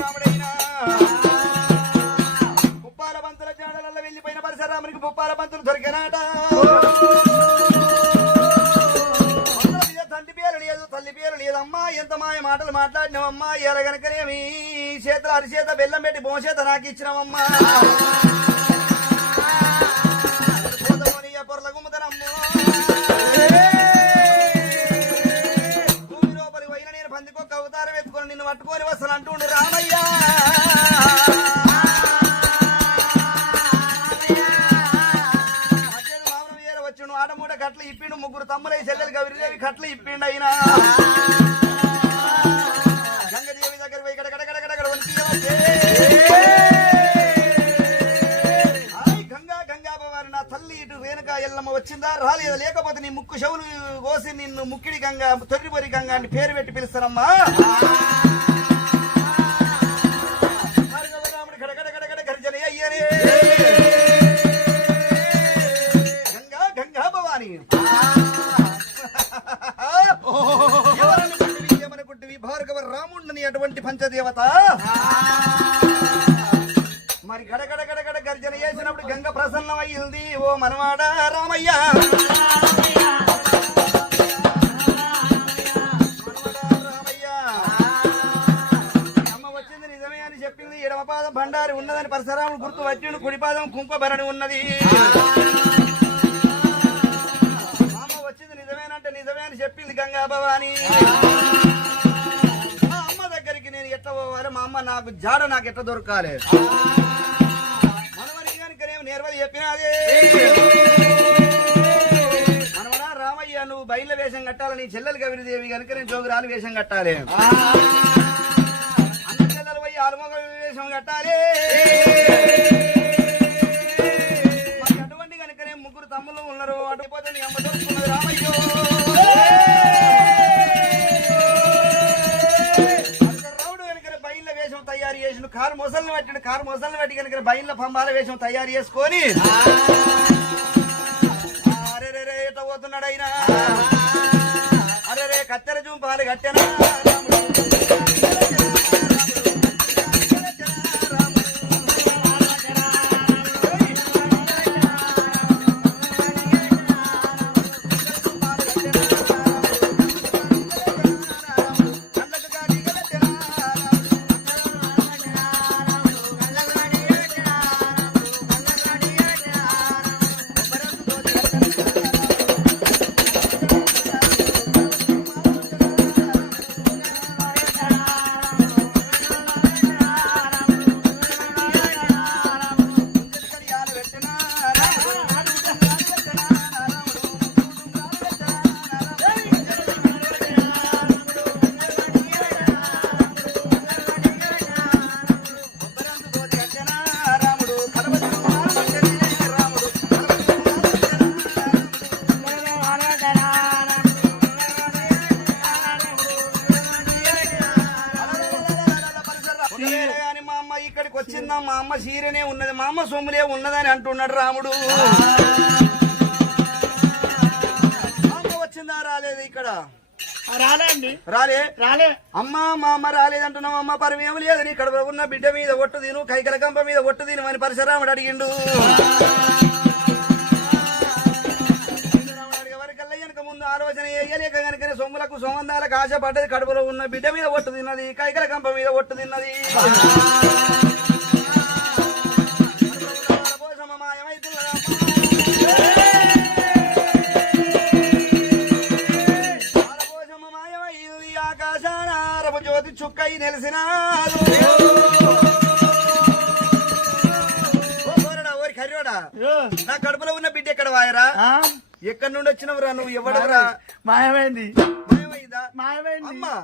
రాముడైనా ముప్పాల పంతుల జాడలలో వెళ్ళిపోయిన పరశురామునికి ముప్పాల పంతులు దొరికినాట తల్లి పేరు లేదమ్మా ఎంత మాయ మాటలు మాట్లాడినావమ్మా ఎరగనకనేమి చేతుల అరిచేత బెల్లం పెట్టి బోచేత నాకు ఇచ్చినావమ్మా పొరల గుమ్మతనమ్మో భూమి లోపలి పోయిన నేను పందికొక్క అవతారం ఎత్తుకొని నిన్ను పట్టుకొని వస్తాను అంటుండు రామయ్య వచ్చును ఆడమూడ కట్లు ఇప్పిండు ముగ్గురు తమ్ములై చెల్లెలు గవిరిదేవి కట్లు ఇప్పిండు అయినా గంగదేవి దగ్గర పోయి గడగడగడగడ గంగా భవాని నా తల్లి ఇటు రేణుకా ఎల్లమ్మ వచ్చిందా రాలేదా లేకపోతే నీ ముక్కు చెవులు కోసి నిన్ను ముక్కిడి గంగా తొర్రిబొరి గంగా అని పేరు పెట్టి పిలుస్తానమ్మా రాముడు గడగడగడగడ గర్జన అయ్యనే గంగా భవాని ఏమనుకుంటువి భార్గవ రాముడిని అటువంటి పంచదేవత మరి గడగడగడగడ గర్జన చేసినప్పుడు గంగ ప్రసన్నం అయ్యింది ఓ మనవాడ రామయ్య అమ్మ వచ్చింది నిజమే అని చెప్పింది ఎడమ పాదం బండారి ఉన్నదని పరశురాముడు గుర్తు వచ్చిండు కుడి పాదం కుంకుమభరణి ఉన్నది నిజమే అని చెప్పింది గంగా భవాని మా అమ్మ దగ్గరికి నేను ఎట్లా పోవాలి మా అమ్మ నాకు జాడ నాకు ఎట్లా దొరకాలి మనమని కనుకనేమి నేర్వది చెప్పినదే మనమనా రామయ్య నువ్వు బయళ్ళ వేషం కట్టాలి నీ చెల్లెలు గవిరిదేవి కనుక నేను జోగురాలు వేషం కట్టాలి అన్న చెల్లెలు పోయి ఆలుమొగ వేషం కట్టాలి అటువంటి కనుకనే ముగ్గురు తమ్ముళ్ళు ఉన్నారు అటుపోతే నీ అమ్మ దొరుకుతున్నది రామయ్యో తయారు చేసిన కారు మొసల్ని పట్టిండు కారు మొసల్ని పట్టి కనుక బయళ్ళ పంబాల వేషం తయారు చేసుకొని అరే ఎట్లా పోతున్నాడు అయినా అరే కత్తెర జూంపాలు కట్టెనా ఇక్కడికి వచ్చిందా మా అమ్మ సీరనే ఉన్నది మా అమ్మ సొమ్ములే ఉన్నదని అంటున్నాడు రాముడు అమ్మ వచ్చిందా రాలేదు ఇక్కడ రాలేండి రాలే అమ్మా మా అమ్మ రాలేదంటున్నావు అమ్మ పరమేం లేదు నీ ఇక్కడ ఉన్న బిడ్డ మీద ఒట్టు తిను కైకల కంప మీద ఒట్టు తిను అని పరశురాముడు అడిగిండు ముందు ఆలోచన వేయలేక కనుక సొమ్ములకు సొమందాలకు ఆశపడ్డది కడుపులో ఉన్న బిడ్డ మీద ఒట్టు తిన్నది కైకల కంప మీద ఒట్టు తిన్నది మాయమైంది ఆకాశాన రపు జ్యోతి చుక్కై నెలిసినాడు ఓరి కర్రోడా నా కడుపులో ఉన్న బిడ్డ ఎక్కడ వాయరా ఎక్కడి నుండి వచ్చినవురా నువ్వు ఎవడరా మాయమైంది మాయమైందా మాయమైంది అమ్మా